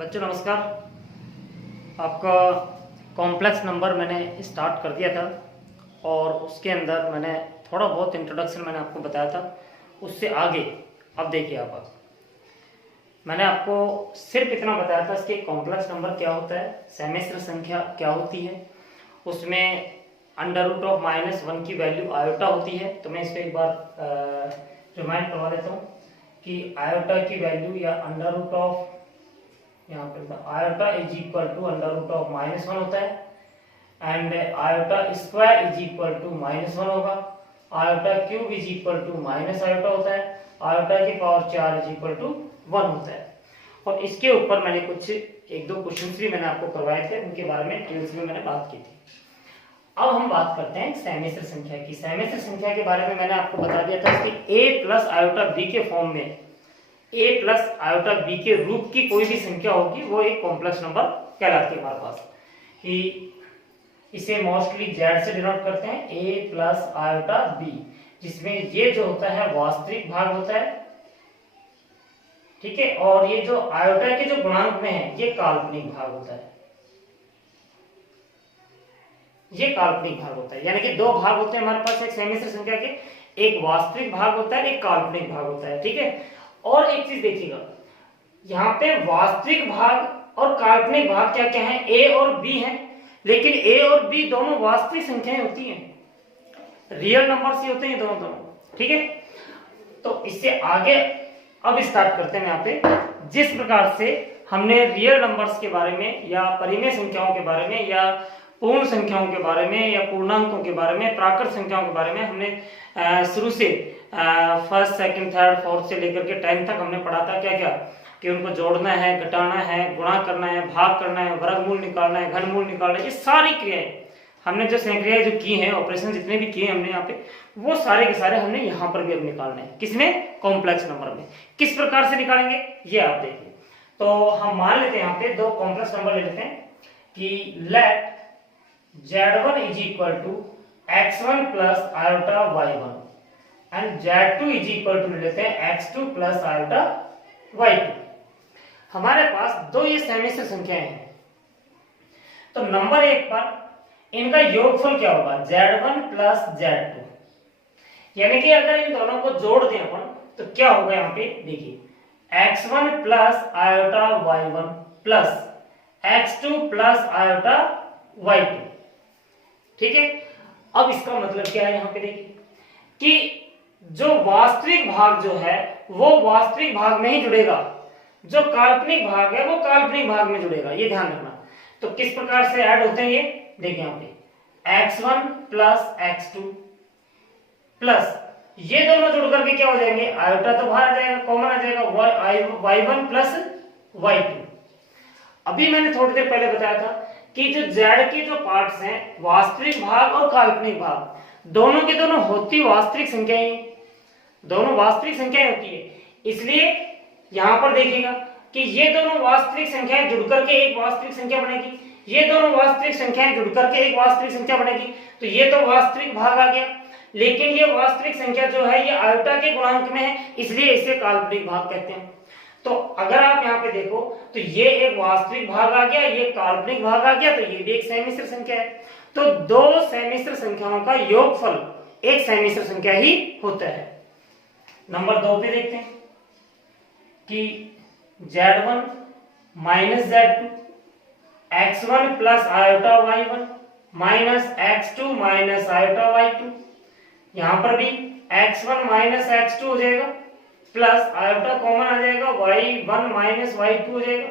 बच्चों नमस्कार। आपका कॉम्प्लेक्स नंबर मैंने स्टार्ट कर दिया था और उसके अंदर मैंने थोड़ा बहुत इंट्रोडक्शन मैंने आपको बताया था। उससे आगे अब देखिए आप मैंने आपको सिर्फ इतना बताया था इसके कॉम्प्लेक्स नंबर क्या होता है, सेमेस्टर संख्या क्या होती है, उसमें √-1 की वैल्यू आयोटा होती है। तो मैं इस पर एक बार रिमाइंड करवा देता हूँ कि आयोटा की वैल्यू या √ यहाँ पे आयोटा इज इक्वल टू √-1 होता है and iota square is equal to -1 होगा। Iota cube is equal to minus iota होता है। आयोटा की पावर 4 इज इक्वल टू 1 होता है। और इसके ऊपर मैंने कुछ एक दो क्वेश्चंस भी मैंने आपको करवाए थे, उनके बारे में डिटेल्स में मैंने बात की थी। अब हम बात करते हैं सेमेस्टर संख्या की। सेमेस्टर संख्या के बारे में मैंने आपको बता दिया था कि a प्लस आयोटा b के फॉर्म में a प्लस आयोटा b के रूप की कोई भी संख्या होगी वो एक कॉम्प्लेक्स नंबर कहलाती है हमारे पास। कि इसे मोस्टली z से डिनोट करते हैं, a प्लस आयोटा b, जिसमें ये जो होता है वास्तविक भाग होता है, ठीक है, और ये जो आयोटा के जो गुणांक में है ये काल्पनिक भाग होता है। ये काल्पनिक भाग होता है, यानी कि दो भाग होते हैं हमारे पास एक सेमेस्टर संख्या के, एक वास्तविक भाग होता है, एक काल्पनिक भाग होता है, ठीक है। और एक चीज देखिएगा, यहाँ पे वास्तविक भाग और काल्पनिक भाग क्या क्या है, a और b है, लेकिन a और b दोनों वास्तविक संख्याएं होती हैं, रियल नंबर्स ही होते हैं दोनों दोनों, ठीक है। तो इससे आगे अब स्टार्ट करते हैं यहाँ पे। जिस प्रकार से हमने रियल नंबर्स के बारे में या परिमेय संख्याओं के बारे में या पूर्ण संख्याओं के बारे में या पूर्णांकों के बारे में, प्राकृत संख्याओं के बारे में हमने शुरू से फर्स्ट सेकंड थर्ड फोर्थ से लेकर के 10 तक हमने पढ़ा था क्या क्या, कि उनको जोड़ना है, घटाना है, गुणा करना है, भाग करना है, वर्गमूल निकालना है, घनमूल निकालना है। ये सारी क्रियाएं हमने जो संक्रियाएं जो की हैं, ऑपरेशन जितने भी किए हमने यहाँ पे, वो सारे के सारे हमने यहाँ पर भी अब निकालने हैं। किसमें? कॉम्प्लेक्स नंबर में। किस प्रकार से निकालेंगे ये आप देखिए। तो हम मान लेते हैं यहाँ पे दो कॉम्प्लेक्स नंबर ले लेते हैं कि let Z1 is equal to x1 plus iota y1 and Z2 is equal to लेते हैं x2 प्लस आयोटा y2। हमारे पास दो ये सेमेस्टर संख्याएं हैं, तो नंबर एक पर इनका योगफल क्या होगा, Z1 प्लस Z2, यानी कि अगर इन दोनों को जोड़ दें अपन तो क्या होगा, यहाँ पे देखिए x1 plus iota y1 plus x2 plus iota y2, ठीक है। अब इसका मतलब क्या है, यहाँ पे देखिए कि जो वास्तविक भाग जो है वो वास्तविक भाग में ही जुड़ेगा, जो काल्पनिक भाग है वो काल्पनिक भाग में जुड़ेगा, ये ध्यान रखना। तो किस प्रकार से ऐड होते हैं ये देखिए, यहाँ पे x1 प्लस x2 प्लस ये दोनों जुड़ करके क्या हो जाएंगे, आयोटा तो बाहर आ जाएगा, कॉमन आ जाएगा, y1 प्लस y2। अभी मैंने थोड़ी देर पहले बताया था कि जो z के जो पार्ट्स हैं, वास्तविक भाग और काल्पनिक भाग, दोनों के दोनों होती वास्तविक संख्याएं, दोनों वास्तविक संख्याएं होती है। इसलिए यहां पर देखिएगा कि ये दोनों वास्तविक संख्याएं जुड़ करके एक वास्तविक संख्या बनेगी, ये दोनों वास्तविक संख्याएं जुड़ करके एक वास्तविक संख्या बनेगी। तो ये तो वास्तविक भाग आ गया, लेकिन ये वास्तविक संख्या जो है ये आयोटा के गुणांक में है, इसलिए इसे काल्पनिक भाग कहते हैं। तो अगर आप यहाँ पे देखो तो ये एक वास्तविक भाग आ गया, ये काल्पनिक भाग आ गया, तो ये भी एक सेमिस्टर संख्या है। तो दो सेमिस्टर संख्याओं का योगफल एक सेमिस्टर संख्या ही होता है। नंबर 2 पे देखते हैं कि Z1 minus Z2 x1 plus iota y1 minus x2 minus iota y2, यहां पर भी x1 माइनस x2 हो जाएगा प्लस आयोटा कॉमन आ जाएगा, y1 माइनस y2 हो जाएगा।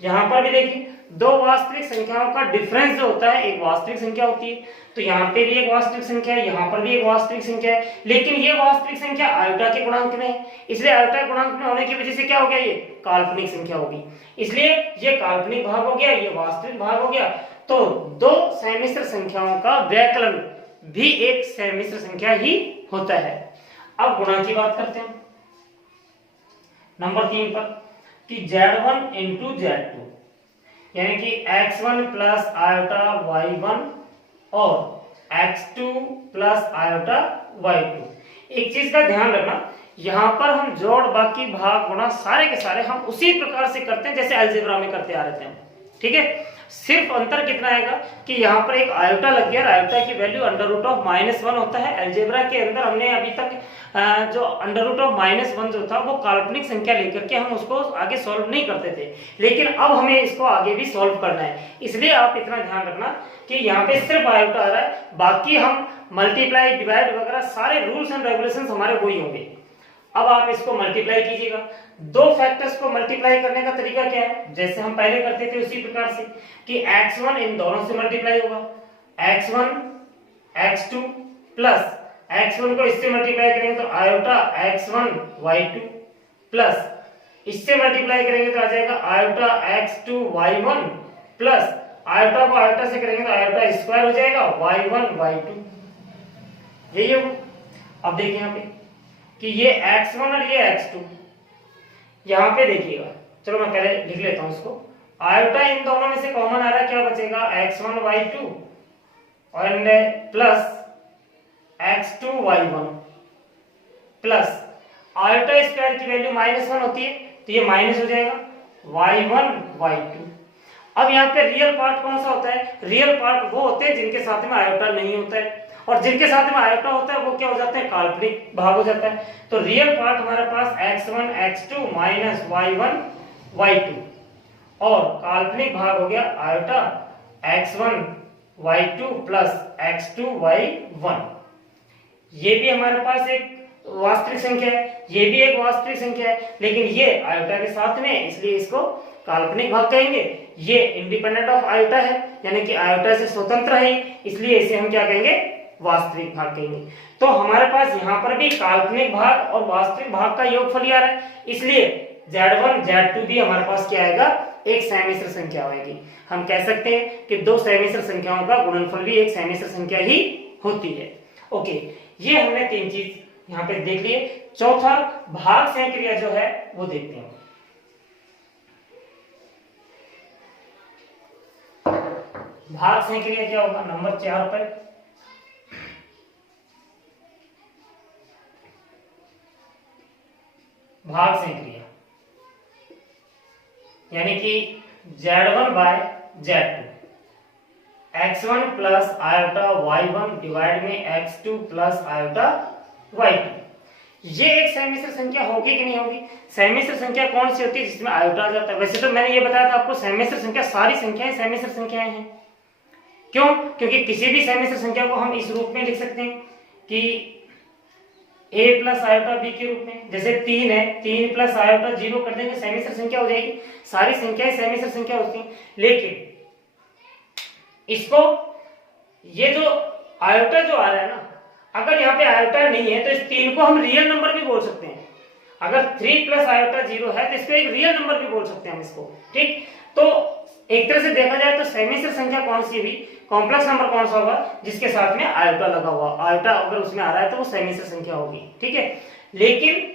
यहां पर भी देखिए दो वास्तविक संख्याओं का डिफरेंस जो होता है एक वास्तविक संख्या होती है, तो यहाँ पे भी एक वास्तविक संख्या है, यहाँ पर भी एक वास्तविक संख्या है, लेकिन ये वास्तविक संख्या आयोटा के गुणांक में है, इसलिए आयोटा के गुणांक में होने की वजह से क्या हो गया, ये काल्पनिक संख्या होगी, इसलिए ये काल्पनिक भाग हो गया, ये वास्तविक भाग हो गया। तो दो सेमिस्टर संख्याओं का व्यकलन भी एक सेमिस्टर संख्या ही होता है। अब गुणा की बात करते हैं नंबर 3 पर कि Z1 इंटू Z2, यानी कि x1 प्लस आयोटा y1 और x2 प्लस आयोटा y2। एक चीज का ध्यान रखना यहाँ पर हम जोड़ बाकी भाग गुणा सारे के सारे हम उसी प्रकार से करते हैं जैसे अलजेब्रा में करते आ रहे थे हम, ठीक है। सिर्फ अंतर कितना आएगा कि यहाँ पर एक आयोटा लग गया, आयोटा की वैल्यू √-1 होता है। अलजेब्रा के अंदर हमने अभी तक जो √-1 जो था वो काल्पनिक संख्या लेकर के हम उसको आगे सॉल्व नहीं करते थे, लेकिन अब हमें इसको आगे भी सॉल्व करना है। इसलिए आप इतना ध्यान रखना कि यहाँ पे सिर्फ आयोटा आ रहा है, बाकी हम मल्टीप्लाई डिवाइड वगैरह सारे रूल्स एंड रेगुलेशंस हमारे वही होंगे। अब आप इसको मल्टीप्लाई कीजिएगा। दो फैक्टर्स को मल्टीप्लाई करने का तरीका क्या है, जैसे हम पहले करते थे उसी प्रकार से कि x1 इन दोनों से मल्टीप्लाई होगा, x1 x2 प्लस x1 को इससे मल्टीप्लाई करेंगे तो आयोटा x1 y2 प्लस इससे मल्टीप्लाई करेंगे तो आ जाएगा iota x2 y1 plus iota को आयोटा से करेंगे तो आयोटा स्क्वायर हो जाएगा y1 y2। यही है वो। अब देखिए यहाँ पे कि ये x1 और ये x2, यहाँ पे देखिएगा, चलो मैं पहले लिख लेता हूं इसको। आयोटा इन दोनों में से कॉमन आ रहा है, क्या बचेगा x1 y2 और plus x2 y1 plus iota square की वैल्यू -1 होती है तो ये माइनस हो जाएगा y1 y2। अब यहाँ पे रियल पार्ट कौन सा होता है, रियल पार्ट वो होते हैं जिनके साथ में आयोटा नहीं होता है, और जिनके साथ में आयोटा होता है वो क्या हो जाते हैं, काल्पनिक भाग हो जाता है। तो रियल पार्ट हमारे पास x1 x2 minus y1 y2 और काल्पनिक भाग हो गया iota x1 y2 plus x2 y1। ये भी हमारे पास एक वास्तविक संख्या है, ये भी एक वास्तविक संख्या है, लेकिन ये आयोटा के साथ में, इसलिए इसको काल्पनिक भाग कहेंगे। ये इंडिपेंडेंट ऑफ आयोटा है, यानी कि आयोटा से स्वतंत्र है, इसलिए इसे हम क्या कहेंगे, वास्तविक भाग कहेंगे। तो हमारे पास यहाँ पर भी काल्पनिक भाग और वास्तविक भाग का योगफल ही आ रहा है, इसलिए Z1 Z2 भी हमारे पास क्या आएगा, एक समिश्र संख्या आएगी। हम कह सकते हैं कि दो समिश्र संख्याओं का गुणनफल भी एक समिश्र संख्या ही होती है। ओके, ये हमने तीन चीज यहाँ पे देख लिए। चौथा भाग संक्रिया जो है वो देखते हैं। भाग संक्रिया क्या होगा, नंबर 4 पर भाग संक्रिया यानी कि Z1 bye Z2 x1 plus iota y1 divide में x2 प्लस आयोटा y2। ये एक समिश्र संख्या होगी कि नहीं होगी? समिश्र संख्या कौन सी होती है जिसमें आयोटा आ जाता है? वैसे तो मैंने ये बताया था आपको, समिश्र संख्या सारी संख्याएं समिश्र संख्याएं हैं। क्यों? क्योंकि किसी भी समिश्र संख्या को हम इस रूप में लिख सकते हैं कि a प्लस आयोटा b के रूप में। जैसे 3 है, 3 प्लस आयोटा 0 कर देंगे, समिश्र संख्या हो जाएगी। सारी संख्याएं समिश्र संख्या होती हैं, लेकिन इसको ये जो आयोटा जो आ रहा है ना, अगर यहाँ पे आयोटा नहीं है तो इस 3 को हम रियल नंबर भी बोल सकते हैं। अगर 3 प्लस आयोटा 0 है तो इसको एक रियल नंबर भी बोल सकते हैं हम इसको, ठीक। तो एक तरह से देखा जाए तो समिश्र संख्या कौन सी हुई, कॉम्प्लेक्स नंबर कौन सा होगा जिसके साथ में आयोटा लगा हुआ। आयोटा अगर उसमें आ रहा है तो वो समिश्र संख्या होगी, ठीक है। लेकिन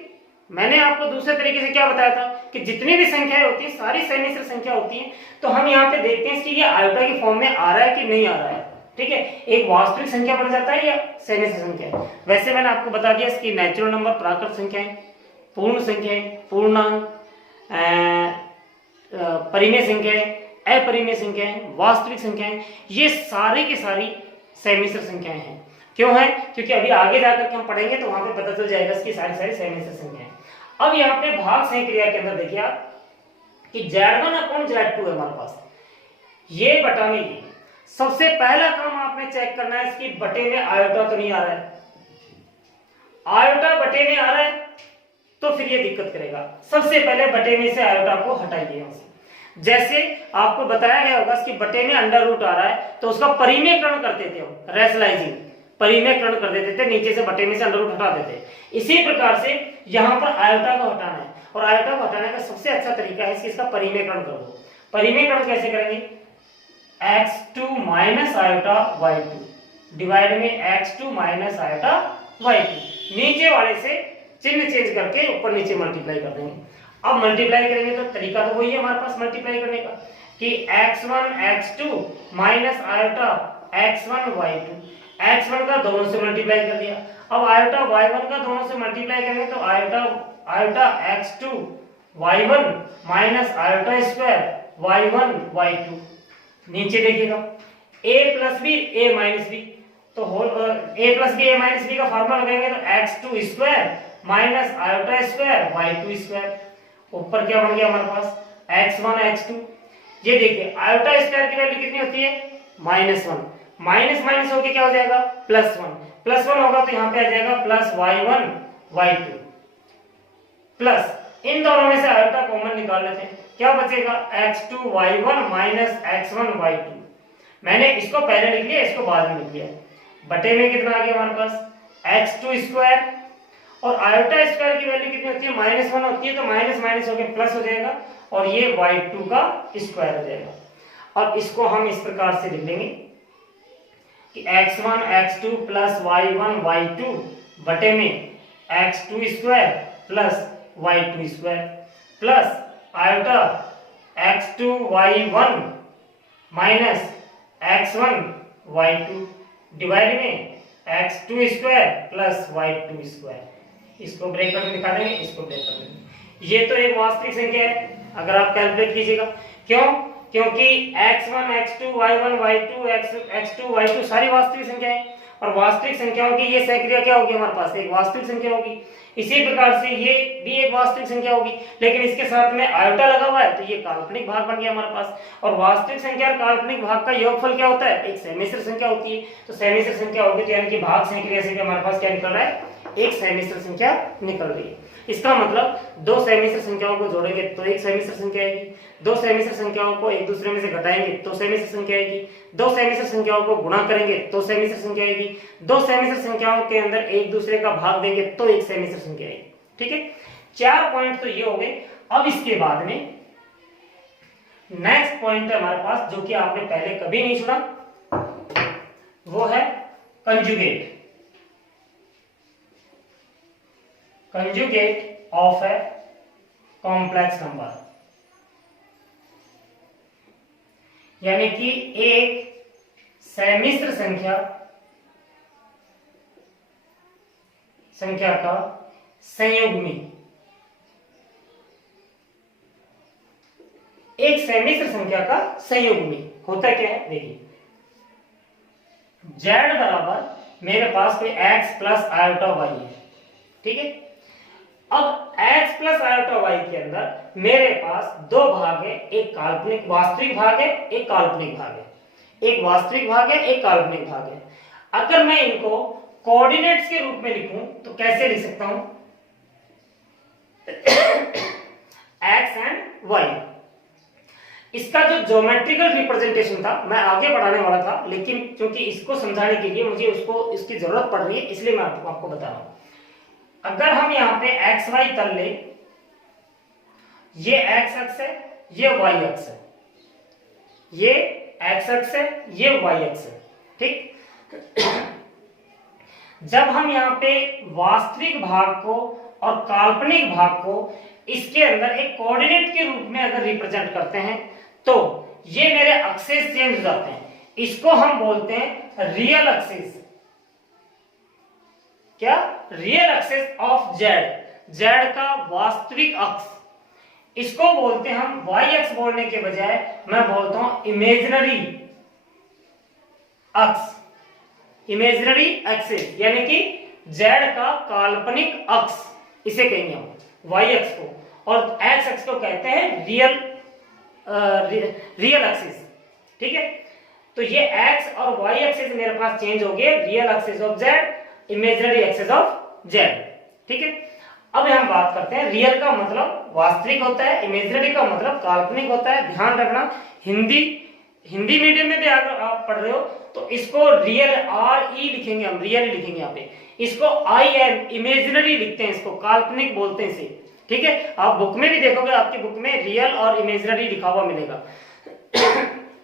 मैंने आपको दूसरे तरीके से क्या बताया था कि जितनी भी संख्याएं होती है सारी समिश्र संख्या होती है। तो हम यहाँ पे देखते हैं कि ये आयोटा की फॉर्म में आ रहा है कि नहीं आ रहा है, ठीक है। एक वास्तविक संख्या बन जाता है या समिश्र संख्या है। वैसे मैंने आपको बता दिया इसकी नेचुरल नंबर, प्राकृत संख्याएं, पूर्ण संख्याएं, पूर्णांक, परिमेय संख्याएं, अपरिमेय संख्याएं, वास्तविक संख्याएं, ये सारी की सारी समिश्र संख्याएं हैं। क्यों है? क्योंकि अभी आगे जाकर के हम पढ़ेंगे तो वहां पे पता चल जाएगा इसकी सारी सारी समिश्र संख्याएं। अब यहाँ पे भाग संक्रिया के अंदर देखिए आप कि Z1 अपॉन Z2 है हमारे पास, ये बटा में ये। सबसे पहला काम आपने चेक करना है इसकी बटे में आयोटा तो नहीं आ रहा है। आयोटा बटे में आ रहा है तो फिर ये दिक्कत करेगा। सबसे पहले बटे में से आयोटा को हटाइए। जैसे आपको बताया गया होगा कि बटे में अंडर रूट आ रहा है तो उसका परिमेयकरण करते थे हम, रेशनलाइजिंग, परिमेयकरण कर देते थे, नीचे से बटे में से अंडर रूट हटा देते। इसी प्रकार से यहाँ पर आयोटा को हटाना है, और आयोटा को हटाने का सबसे अच्छा तरीका है इसका परिमेयकरण कर दो। परिमेयकरण कैसे करेंगे? x2 minus iota y2 divide में x2 माइनस आयोटा y2। नीचे वाले से चिन्ह चेंज करके ऊपर नीचे मल्टीप्लाई कर देंगे। अब मल्टीप्लाई करेंगे तो तरीका तो वही है हमारे पास मल्टीप्लाई करने का कि x1 x2 minus iota x1 y2। x1 का दोनों से मल्टीप्लाई कर दिया। अब आयोटा y1 का दोनों से मल्टीप्लाई करेंगे तो iota x2 y1 minus iota square y1 y2। नीचे देखिएगा a plus B a minus B, तो a plus B a minus B का फॉर्मूला लगाएंगे तो x2 square minus iota square y2 square. ऊपर क्या बन गया हमारे पास x1 x2। ये देखिए आयोटा स्क्वायर की वैल्यू कितनी होती है -1, माइनस माइनस होके क्या हो जाएगा +1, +1 होगा तो यहाँ पे आ जाएगा प्लस y1 y2 प्लस इन दोनों में से आयोटा कॉमन निकाल लेते हैं, क्या बचेगा x2 y1 minus x1 y2। मैंने इसको पहले लिख लिया, इसको बाद में लिख लिया, बटे में कितना आ गया हमारे पास x2 स्क्वायर और आयोटा स्क्वायर की वैल्यू कितनी होती है -1 होती है, तो माइनस माइनस होके प्लस हो जाएगा और ये y2 का स्क्वायर हो जाएगा। और इसको हम इस प्रकार से लिख लेंगे कि x1 x2 plus y1 y2 बटे में x2 square plus y2 square plus iota x2 y1 minus x1 y2 divide में x2 square plus y2 square. इसको ब्रैकेट में दिखा देंगे, इसको ब्रैकेट में। ये तो एक वास्तविक संख्या है अगर आप कैलकुलेट कीजिएगा, क्यों? क्योंकि x1 x2 y1 y2 x2 y2 सारी वास्तविक संख्याएं हैं और वास्तविक संख्याओं की ये सहक्रिया क्या होगी हमारे पास एक वास्तविक संख्या होगी। इसी प्रकार से ये भी एक वास्तविक संख्या होगी, लेकिन इसके साथ में आयोटा लगा हुआ है तो ये काल्पनिक भाग बन गया हमारे पास। और वास्तविक संख्या और काल्पनिक भाग का योगफल क्या होता है? एक सहमिश्र संख्या होती है। तो सहमिश्र संख्या होगी तो यानी कि भाग सहक्रिया से हमारे पास क्या निकल रहा है? एक सहमिश्र संख्या निकल रही है। इसका मतलब दो सहमिश्र संख्याओं को जोड़ेंगे तो एक सहमिश्र संख्या आएगी, दो सहमिश्र संख्याओं को एक दूसरे में से घटाएंगे तो सहमिश्र संख्या आएगी, दो सहमिश्र संख्याओं को गुणा करेंगे तो सहमिश्र संख्या आएगी, दो सहमिश्र संख्याओं के अंदर एक दूसरे का भाग देंगे तो एक सहमिश्र संख्या आएगी। ठीक है, 4 पॉइंट तो ये हो गए। अब इसके बाद में नेक्स्ट पॉइंट है हमारे पास जो कि आपने पहले कभी नहीं सुना, वो है conjugate. Conjugate of a complex number, यानी कि एक सहमिश्र संख्या का संयुग्मी। एक सहमिश्र संख्या का संयुग्मी होता क्या है? देखिए z बराबर मेरे पास कोई x प्लस आयोटा y है, ठीक है। अब x प्लस आयोटा y के अंदर मेरे पास दो भाग है, एक काल्पनिक वास्तविक भाग है, एक काल्पनिक भाग है, एक वास्तविक भाग है, एक काल्पनिक भाग है। अगर मैं इनको कोऑर्डिनेट्स के रूप में लिखूं तो कैसे लिख सकता हूं? x and y। इसका जो ज्योमेट्रिकल रिप्रेजेंटेशन था मैं आगे बढ़ाने वाला था, लेकिन क्योंकि इसको समझाने के लिए मुझे इसकी जरूरत पड़ रही है इसलिए मैं आपको बता रहा हूं। अगर हम यहाँ पे एक्स वाई तल ले, ये एक्स अक्ष है, ये वाई अक्ष है, ये एक्स अक्ष है, ये वाई अक्ष है, ठीक। जब हम यहाँ पे वास्तविक भाग को और काल्पनिक भाग को इसके अंदर एक कोऑर्डिनेट के रूप में अगर रिप्रेजेंट करते हैं तो ये मेरे एक्सिस चेंज हो जाते हैं। इसको हम बोलते हैं रियल एक्सिस। क्या? Real axis of Z, Z का वास्तविक अक्ष। इसको बोलते हैं हम वाई अक्ष बोलने के बजाय मैं बोलता हूं इमेजिनरी अक्ष, इमेजिनरी एक्सिस, यानी कि जेड का काल्पनिक अक्ष इसे कहेंगे हम वाई अक्ष को, और एक्स अक्ष को कहते हैं रियल एक्सिस, ठीक है। तो ये एक्स और वाई एक्सिस मेरे पास चेंज हो गए, real axis of Z, imaginary axis of Z, ठीक है। अब हम बात करते हैं रियल का मतलब वास्तविक होता है, इमेजिनरी का मतलब काल्पनिक होता है। ध्यान रखना, हिंदी मीडियम में भी अगर आप पढ़ रहे हो तो इसको रियल RE लिखेंगे, हम रियल लिखेंगे यहाँ पे। इसको IM इमेजिनरी लिखते हैं, इसको काल्पनिक बोलते हैं इसे, ठीक है। आप बुक में भी देखोगे, आपकी बुक में रियल और इमेजिनरी लिखा हुआ मिलेगा।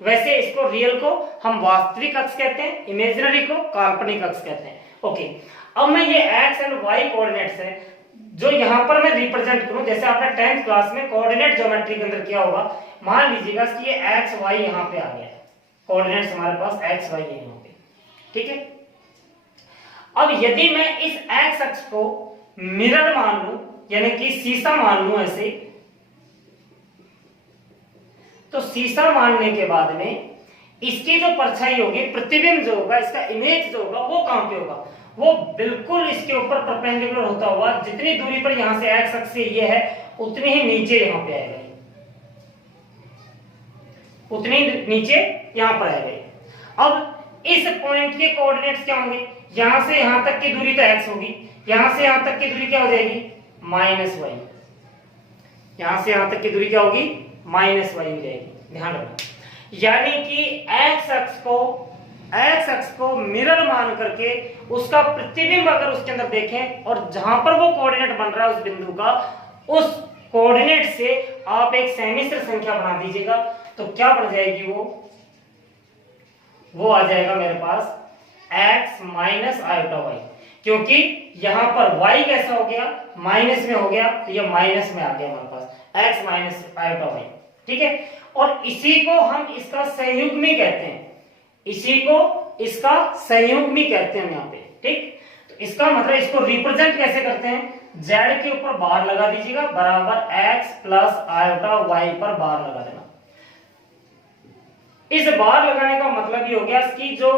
वैसे इसको रियल को हम वास्तविक अक्ष कहते हैं, इमेजिनरी को काल्पनिक अक्ष कहते हैं। ओके, अब मैं ये एक्स एंड वाई कोऑर्डिनेट्स है जो यहां पर मैं रिप्रेजेंट करूं, जैसे आपने 10th क्लास में कोऑर्डिनेट ज्योमेट्री के अंदर किया होगा। मान लीजिएगा कि ये एक्स वाई यहां पे आ गया है, कोऑर्डिनेट्स हमारे पास एक्स वाई है यहां पे, ठीक है। अब यदि मैं इस एक्स अक्ष को मिरर मान लूं, यानी कि शीशा मान लूं ऐसे, तो शीशा मानने के बाद में इसकी जो परछाई होगी, प्रतिबिंब जो होगा, इसका इमेज जो होगा वो कहां पे होगा, वो बिल्कुल इसके ऊपर परपेंडिकुलर होता हुआ जितनी दूरी पर यहां से एक्स अक्ष से ये है उतनी ही नीचे यहां पे आएगा, उतनी नीचे यहां पर आएगा। अब इस पॉइंट के कोऑर्डिनेट्स क्या होंगे, यहां से यहां तक की दूरी तो एक्स होगी, यहां से यहां तक की दूरी क्या हो जाएगी, माइनस वाई, यहां से यहां तक की दूरी क्या होगी, माइनस वाई हो जाएगी, ध्यान रखना। यानी कि एक्स अक्ष को मिरर मान करके उसका प्रतिबिंब अगर उसके अंदर देखें और जहां पर वो कोऑर्डिनेट बन रहा है उस बिंदु का, उस कोऑर्डिनेट से आप एक समिश्र संख्या बना दीजिएगा, तो क्या बन जाएगी, वो आ जाएगा मेरे पास x माइनस आयोटा वाई, क्योंकि यहां पर y कैसा हो गया, माइनस में हो गया, तो ये माइनस में आ गया हमारे पास x माइनस आयोटा वाई, ठीक है। और इसी को हम इसका संयुग्मी कहते हैं, इसी को इसका संयुग्मी कहते हैं यहाँ पे, ठीक। तो इसका मतलब इसको रिप्रेजेंट कैसे करते हैं, z के ऊपर बार लगा दीजिएगा, बराबर x प्लस आयोटा y पर बार लगा देना। इस बार लगाने का मतलब ये हो गया कि जो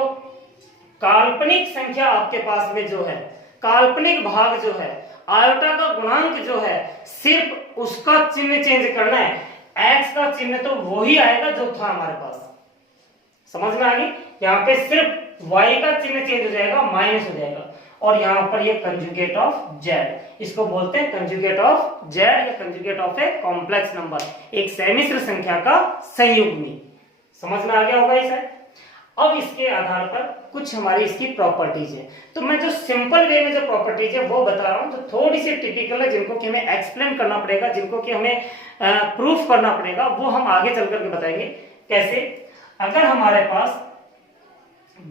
काल्पनिक संख्या आपके पास में जो है, काल्पनिक भाग जो है, आयोटा का गुणांक जो है, सिर्फ उसका चिन्ह चेंज करना है, x का चिन्ह तो वही आएगा जो था हमारे पास, समझ में आ गई। यहाँ पे सिर्फ y का चिन्ह चेंज हो जाएगा, माइनस हो जाएगा, और यहाँ पर ये कंजुगेट ऑफ z, इसको बोलते हैं कंजुगेट ऑफ z या conjugate of a complex number, एक समिश्र संख्या का संयुग्मी, समझ में आ गया होगा इसे। अब इसके आधार पर कुछ हमारी इसकी प्रॉपर्टीज है, तो मैं जो सिंपल वे में जो प्रॉपर्टीज है वो बता रहा हूं, जो थोड़ी सी टिपिकल है, जिनको कि हमें एक्सप्लेन करना पड़ेगा, जिनको कि हमें प्रूफ करना पड़ेगा, वो हम आगे चल करके बताएंगे कैसे। अगर हमारे पास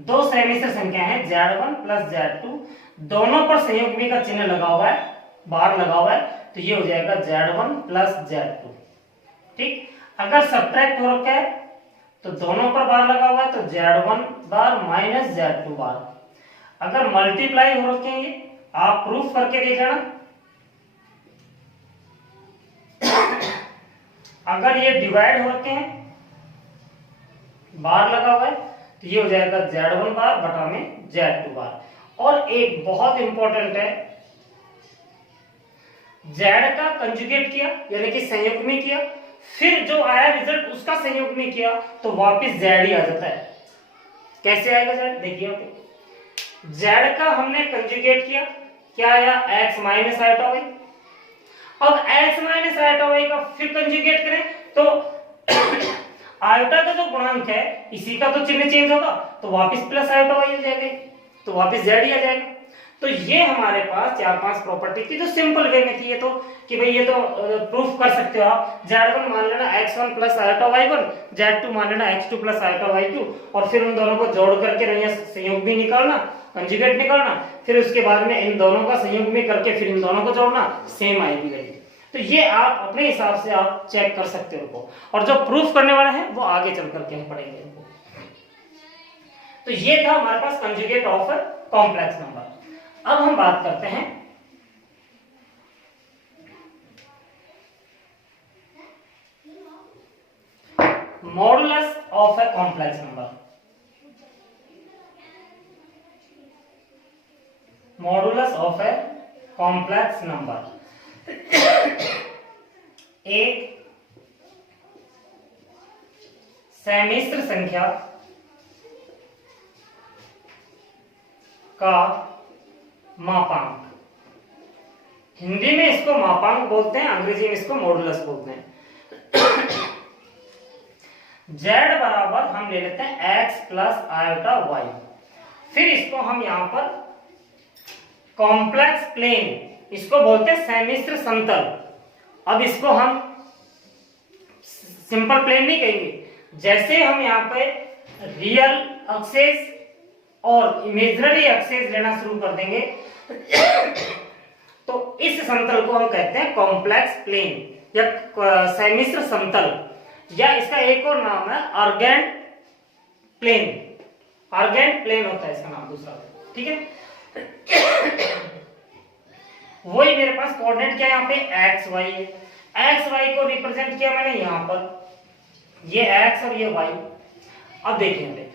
दो समिश्र संख्या है z1 प्लस z2, दोनों पर संयुग्मी का चिन्ह लगा हुआ है, बार लगा हुआ है, तो ये हो जाएगा z1 प्लस z2, ठीक। अगर सब्ट्रैक्ट हो रखा है तो दोनों पर बार लगा हुआ है, तो z1 बार माइनस z2 बार। अगर मल्टीप्लाई हो रखे हैं ये, आप प्रूफ करके देख लेना। अगर ये डिवाइड हो रखे हैं, बार लगा हुआ है, तो ये हो जाएगा z1 बार बटा में z2 बार। और एक बहुत इंपॉर्टेंट है, z का कंजुगेट किया यानी कि संयुग्मी किया, फिर जो आया रिजल्ट उसका संयुग्मी किया, तो वापस z ही आ जाता है। कैसे आएगा z, देखिए यहाँ पे z का हमने कंजुगेट किया, क्या आया, x माइनस आयोटा वाई। अब x माइनस आयोटा वाई का फिर कंजुगेट करें तो आयोटा का जो गुणांक है इसी का तो चिन्ह चेंज होगा, तो वापस प्लस आयोटा वाई हो जाएगा, तो वापस z ही आ जाएगा। तो ये हमारे पास 4-5 प्रॉपर्टी थी जो सिंपल वे में थी, ये तो कि भाई ये तो प्रूफ कर सकते हो आप। z1 मान लेना x1 plus iota y1, z2 मान लेना x2 प्लस आयोटा y2, और फिर उन दोनों को जोड़ करके यहाँ संयोग भी निकालना, कंजुगेट निकालना, फिर उसके बाद में इन दोनों का संयोग भी करके फिर इन दोनों को जोड़ना, सेम आएगी वैल्यू। तो ये आप अपने हिसाब से आप चेक कर सकते हो उनको, और जो प्रूफ करने वाला है वो आगे चल करके हम पढ़ेंगे इनको। तो ये था हमारे पास कंजुगेट ऑफ कॉम्प्लेक्स नंबर। अब हम बात करते हैं modulus of a complex number. Modulus of a complex number एक समिश्र संख्या का मापांक। हिंदी में इसको मापांक बोलते हैं, अंग्रेजी में इसको मॉडुलस बोलते हैं। z बराबर हम ले लेते हैं x प्लस आयोटा y, फिर इसको हम यहां पर कॉम्प्लेक्स प्लेन, इसको बोलते हैं समिश्र समतल। अब इसको हम सिंपल प्लेन नहीं कहेंगे, जैसे हम यहाँ पे रियल एक्सेस और इमेजिनरी एक्सेस लेना शुरू कर देंगे तो इस समतल को हम कहते हैं कॉम्प्लेक्स प्लेन या समिश्र समतल, या इसका एक और नाम है आर्गेंट प्लेन। आर्गेंट प्लेन होता है इसका नाम दूसरा, ठीक है। वही मेरे पास कोऑर्डिनेट क्या है यहाँ पे एक्स वाई है, एक्स वाई को रिप्रेजेंट किया मैंने यहाँ पर, ये एक्स और ये वाई। अब देखेंगे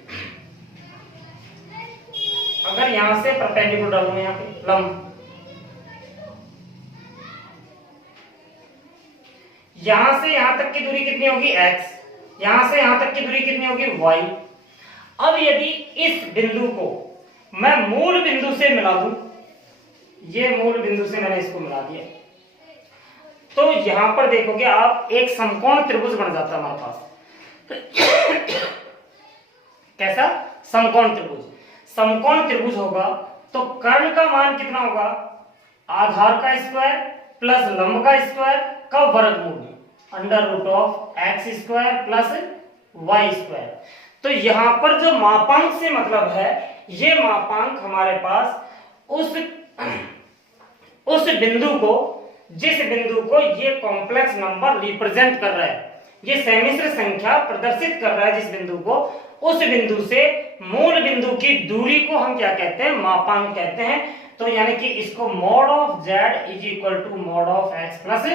अगर यहां से परपेंडिकुलर डालूंगा यहाँ पे लंब, यहां से यहां तक की दूरी कितनी होगी x, यहां से यहां तक की दूरी कितनी होगी y। अब यदि इस बिंदु को मैं मूल बिंदु से मिला दूं, ये मूल बिंदु से मैंने इसको मिला दिया, तो यहां पर देखोगे आप एक समकोण त्रिभुज बन जाता है हमारे पास। कैसा? समकोण त्रिभुज। समकोण त्रिभुज होगा तो कर्ण का मान कितना होगा? आधार का स्क्वायर प्लस लंब का स्क्वायर का वर्गमूल, under root of x square plus Y square. तो यहां पर जो मापांक से मतलब है, ये मापांक हमारे पास उस बिंदु को, जिस बिंदु को ये कॉम्प्लेक्स नंबर रिप्रेजेंट कर रहा है, ये सम्मिश्र संख्या प्रदर्शित कर रहा है जिस बिंदु को, उस बिंदु से मूल बिंदु की दूरी को हम क्या कहते हैं? मापांक कहते हैं। तो यानी कि इसको mod of z is equal to mod of x plus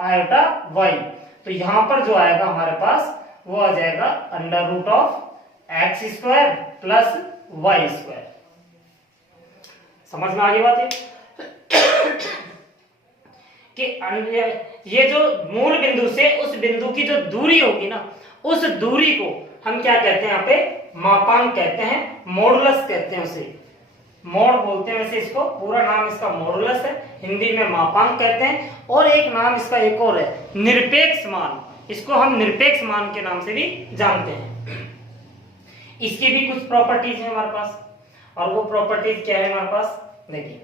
iota y। तो यहां पर जो आएगा हमारे पास वो आ जाएगा under root of x square plus Y square. समझ में आ गई बात है कि ये जो मूल बिंदु से उस बिंदु की जो दूरी होगी ना, उस दूरी को हम क्या कहते हैं? यहाँ पे मापांक कहते हैं, मॉडुलस कहते हैं उसे, मोड बोलते हैं वैसे इसको, पूरा नाम इसका मॉडुलस है, हिंदी में मापांक कहते हैं। और एक नाम इसका एक और है, निरपेक्ष मान, इसको हम निरपेक्ष मान के नाम से भी जानते हैं। इसकी भी कुछ प्रॉपर्टीज है हमारे पास, और वो प्रॉपर्टीज क्या है हमारे पास? देखिए,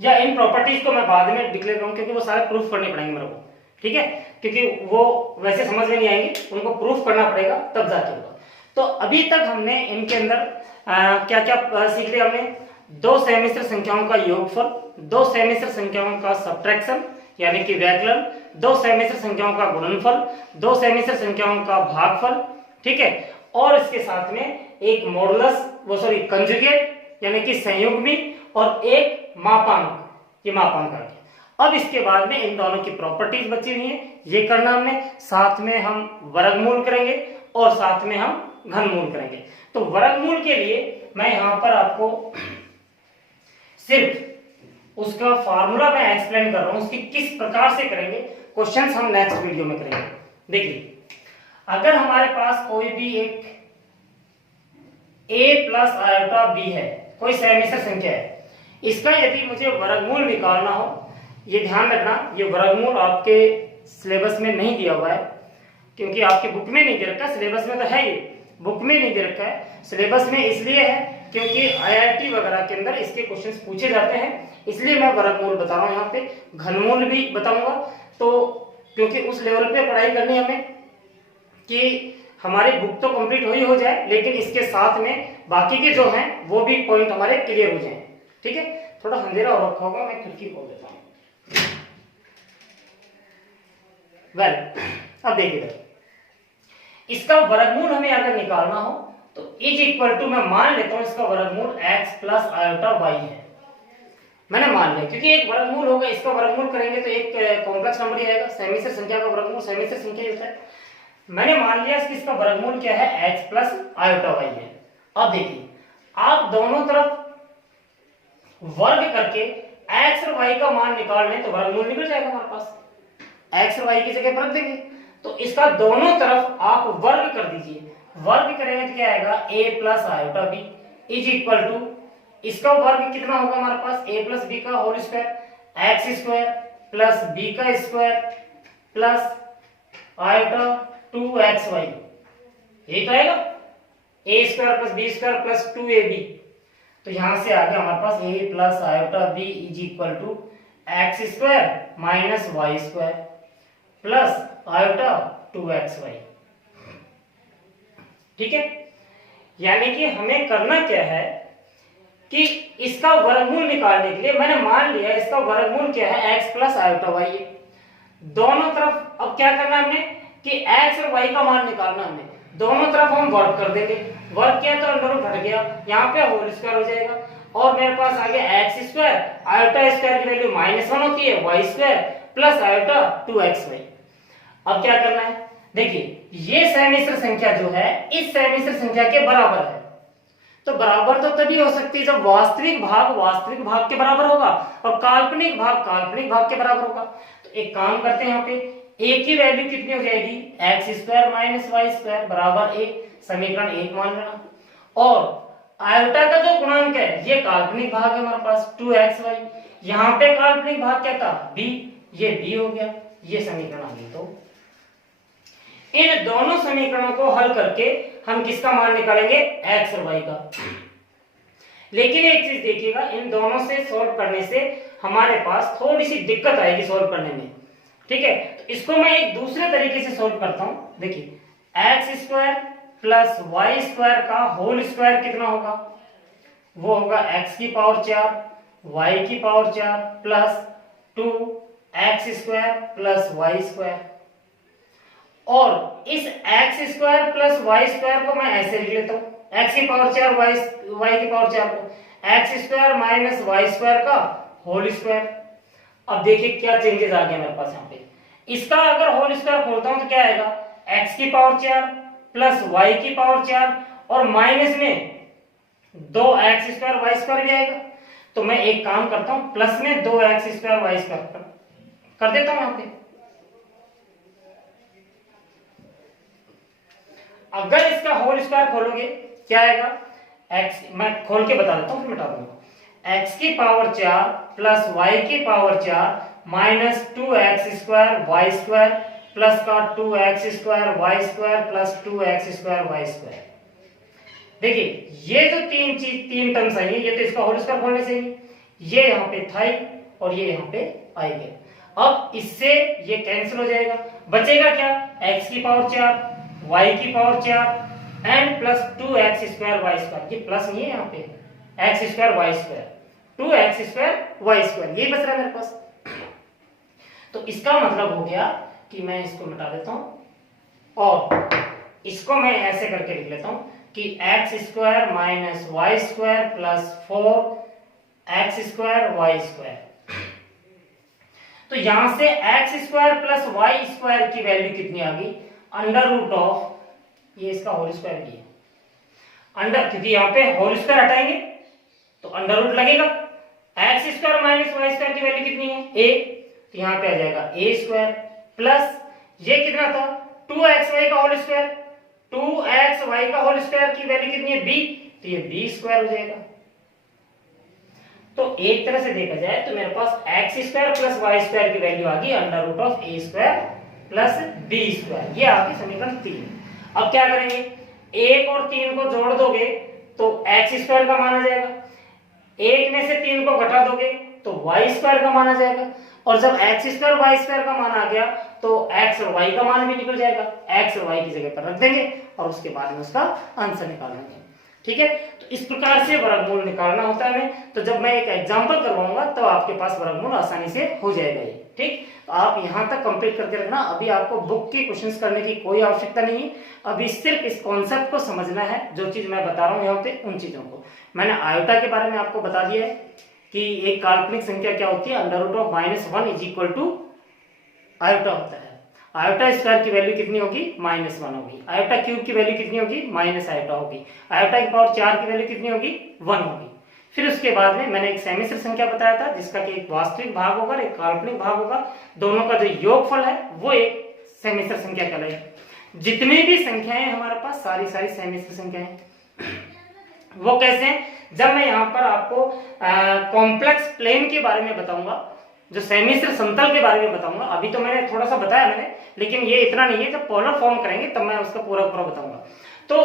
या इन प्रॉपर्टीज को मैं बाद में डिक्लेयर करूं क्योंकि वो सारे प्रूफ करने पड़ेंगे मेरे को, ठीक है? क्योंकि वो वैसे समझ में नहीं आएंगे, उनको प्रूफ करना पड़ेगा तब जाके होगा। तो अभी तक हमने इनके अंदर क्या क्या सीख लिया? हमने दो सम्मिश्र संख्याओं का योगफल, दो सम्मिश्र संख्याओं का सबट्रैक्शन यानी कि व्यकलन, दो सम्मिश्र संख्याओं का गुणनफल, दो सम्मिश्र संख्याओं का भागफल, ठीक है? और इसके साथ में एक मॉडुलस, कंजुगेट यानी कि संयुग्मी, और एक मापांक, ये मापांक आ गया। अब इसके बाद में इन दोनों की प्रॉपर्टीज बची हुई है, ये करना हमने, साथ में हम वर्गमूल करेंगे और साथ में हम घनमूल करेंगे। तो वर्गमूल के लिए मैं यहां पर आपको सिर्फ उसका फार्मूला मैं एक्सप्लेन कर रहा हूं, उसकी किस प्रकार से करेंगे क्वेश्चंस हम नेक्स्ट वीडियो में करेंगे। देखिए, अगर हमारे पास कोई भी एक a प्लस आयोटा b है, कोई सम्मिश्र संख्या है, इसका यदि मुझे वर्गमूल निकालना हो, ये ध्यान रखना, ये वर्गमूल आपके सिलेबस में नहीं दिया हुआ है, क्योंकि आपके बुक में नहीं दे रखा, सिलेबस में तो है, ये बुक में नहीं दे रखा है। सिलेबस में इसलिए है क्योंकि IIT वगैरह के अंदर इसके क्वेश्चंस पूछे जाते हैं, इसलिए मैं वर्गमूल बता रहा हूँ यहाँ पे, घनमूल भी बताऊंगा। तो क्योंकि उस लेवल पे पढ़ाई करनी है हमें कि हमारी बुक तो कंप्लीट हो जाए, लेकिन इसके साथ में बाकी के जो हैं वो भी पॉइंट हमारे क्लियर हो जाए, ठीक है? थोड़ा अंधेरा हो रखा होगा, मैं खिड़की खोल देता हूँ। अब देखिए, इसका वर्गमूल हमें अगर निकालना हो तो इज इक्वल टू, मैं मान लेता हूं इसका वर्गमूल x प्लस आयोटा y है, मैंने मान लिया, क्योंकि एक वर्गमूल होगा, इसका वर्गमूल करेंगे तो एक कॉम्प्लेक्स नंबर ही आएगा, सम्मिश्र संख्या का वर्गमूल सम्मिश्र संख्या ही होता है। मैंने मान लिया इसका वर्गमूल क्या है? x प्लस आयोटा y है। अब देखिए, आप दोनों तरफ वर्ग करके x और y का मान निकाल लें तो वर्गमूल निकल जाएगा हमारे पास, x और y की जगह रख देंगे, तो इसका दोनों तरफ आप वर्ग कर दीजिए। वर्ग करेंगे तो क्या आएगा? a plus iota b is equal to, इसका वर्ग कितना होगा हमारे पास? a प्लस बी का whole square, X square plus B का स्क्वायर प्लस आयोटा 2xy, यही तो आएगा, a square plus B square plus 2ab। तो यहां से आ गया हमारे पास a plus iota b is equal to X square minus Y square plus iota 2xy, ठीक है? यानी कि हमें करना क्या है कि इसका वर्गमूल निकालने के लिए मैंने मान लिया इसका वर्गमूल क्या है? x प्लस आयोटा y है। दोनों तरफ अब क्या करना हमने कि x और y का मान निकालना, हमने दोनों तरफ हम वर्क कर देंगे, वर्क किया तो अंडर रूट हट गया, यहाँ पे होल स्क्वायर हो जाएगा और मेरे पास आ गया एक्स स्क्वायर, आयोटा स्क्वायर की वैल्यू -1 होती है, Y square plus iota 2xy। अब क्या करना है, देखिए ये समिश्र संख्या जो है इस समिश्र संख्या के बराबर है। तो बराबर तो तभी हो सकती है जब वास्तविक भाग के बराबर होगा और काल्पनिक भाग के बराबर होगा। तो एक काम करते हैं, यहाँ पे a की वैल्यू कितनी हो जाएगी, X square minus Y square बराबर a, समीकरण 1 मान लेना। और आयोटा का जो गुणांक है ये काल्पनिक भाग है हमारे पास 2xy, यहाँ पे काल्पनिक भाग क्या था b, ये b हो गया, ये समीकरण आ गई। तो इन दोनों समीकरणों को हल करके हम किसका मान निकालेंगे, x और y का। लेकिन एक चीज देखिएगा, इन दोनों से सॉल्व करने से हमारे पास थोड़ी सी दिक्कत आएगी सॉल्व करने में, ठीक है। तो इसको मैं एक दूसरे तरीके से सॉल्व करता हूं। देखिए X square plus Y square का होल स्क्वायर कितना होगा, वो होगा x की पावर 4 y की power 4 plus 2x square plus Y square. और इस x square plus Y square को मैं ऐसे लिख लेता हूं, x की पावर 4 y की पावर 4 को x square minus Y square का होल स्क्वायर। अब देखिए क्या चेंजेस आ गया मेरे पास यहाँ पे, इसका अगर होल स्क्वायर खोलता हूं तो क्या आएगा, x की पावर 4 प्लस y की पावर 4 और माइनस में 2x स्क्वायर वाई स्क्वायर भी आएगा। तो मैं एक काम करता हूं, प्लस में 2x स्क्वायर वाई स्क्वायर कर देता हूं यहाँ पे। अगर इसका होल स्क्वायर खोलोगे क्या आएगा, x, मैं खोल के बता देता हूं फिर मिटा दूंगा, x की पावर 4 प्लस y की power 4 minus 2x square y square plus का 2x square y square plus 2x square y square. देखिए ये जो तीन टर्म्स आई है, ये तो इसका होल स्क्वायर खोलने से ही ये यहाँ पे था और ये यहाँ पे आएंगे। अब इससे ये कैंसिल हो जाएगा, बचेगा क्या, x की पावर 4 y की power 4 and plus 2x square y square. ये प्लस नहीं है यहाँ पे, x square y square 2x square y square, ये बच रहा है मेरे पास। तो इसका मतलब हो गया कि मैं इसको मिटा देता हूं और इसको मैं ऐसे करके लिख लेता हूं कि x square minus Y square plus 4x square y square. तो यहां से x square plus Y square की वैल्यू कितनी आ गई, अंडर रूट ऑफ, ये इसका होल स्क्वायर भी है अंडर, क्योंकि यहाँ पे होल स्क्वायर हटाएंगे तो अंडर रूट लगेगा। X square minus Y square की वैल्यू कितनी है, a, तो यहाँ पे आ जाएगा a स्क्वायर प्लस ये कितना था 2xy का होल स्क्वायर, 2xy का होल स्क्वायर की वैल्यू कितनी है b, तो ये b स्क्वायर हो जाएगा। तो एक तरह से देखा जाए तो मेरे पास x square plus Y square की वैल्यू आ गई under root of a square plus b square, ये आ गई समीकरण 3। अब क्या करेंगे, 1 और 3 को जोड़ दोगे तो x स्क्वायर का मान आ जाएगा, 1 में से 3 को घटा दोगे तो y स्क्वायर का मान आ जाएगा, और जब x स्क्वायर वाई स्क्वायर का मान आ गया तो x और y का मान भी निकल जाएगा, x और y की जगह पर रख देंगे और उसके बाद में उसका आंसर निकाल लेंगे। ठीक है, तो इस प्रकार से वर्गमूल निकालना होता है हमें। तो जब मैं एक एग्जांपल करवाऊंगा तो आपके पास वर्गमूल आसानी से हो जाएगा ये। ठीक, तो आप यहां तक कंप्लीट करके रखना, अभी आपको बुक के क्वेश्चंस करने की कोई आवश्यकता नहीं है, अभी सिर्फ इस कॉन्सेप्ट को समझना है, जो चीज मैं बता रहा हूँ यहाँ पे उन चीजों को। मैंने आयोटा के बारे में आपको बता दिया है कि एक काल्पनिक संख्या क्या होती है, under root of -1 is equal to iota होता है। आयोटा स्क्वायर की वैल्यू कितनी होगी, -1 होगी। आयोटा क्यूब की वैल्यू कितनी होगी, माइनस आयोटा होगी। आयोटा की पावर 4 की वैल्यू कितनी होगी, 1 होगी। फिर उसके बाद में मैंने एक सेमिश्र संख्या बताया था जिसका कि एक वास्तविक भाग होगा, एक काल्पनिक भाग होगा, दोनों का जो योगफल है वो एक सेमिश्र संख्या कहलाएगी। जितनी भी संख्याएं हमारे पास सारी सेमिश्र संख्याएं, वो कैसे हैं, जब मैं यहाँ पर आपको कॉम्प्लेक्स प्लेन के बारे में बताऊंगा, जो सेमिश्र समतल के बारे में बताऊंगा। अभी तो मैंने थोड़ा सा बताया लेकिन ये इतना नहीं है, जब पोलर फॉर्म करेंगे तब मैं उसका पूरा बताऊंगा। तो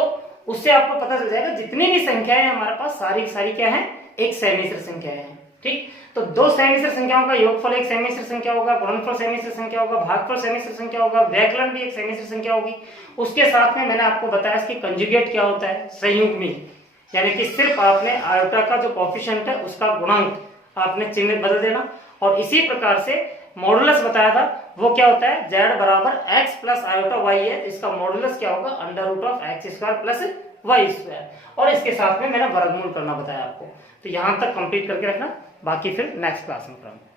उससे आपको पता चल जाएगा जितनी भी संख्याएं हमारे पास सारी क्या है, एक सेमिश्र संख्या है। ठीक, तो दो सेमिश्र संख्याओं का योगफल एक सेमिश्र संख्या होगा, गुणनफल सेमिश्र संख्या होगा, भागफल सेमिश्र संख्या होगा, व्यकलन भी एक सेमिश्र संख्या होगी। उसके साथ में मैंने आपको बताया इसकी कंजुगेट क्या होता है, संयुग्मी, यानी कि सिर्फ आपने आयोटा का जो कोएफिशिएंट है उसका गुणांक आपने चिन्ह बदल देना। और इसी प्रकार से मॉडुलस बताया था, वो क्या होता है, z बराबर x प्लस आयोटा y है, इसका मॉडुलस क्या होगा, under root of x square plus Y square, और इसके साथ में मैंने वर्गमूल करना बताया आपको। तो यहां तक कंप्लीट करके रखना, बाकी फिर नेक्स्ट क्लास में करेंगे।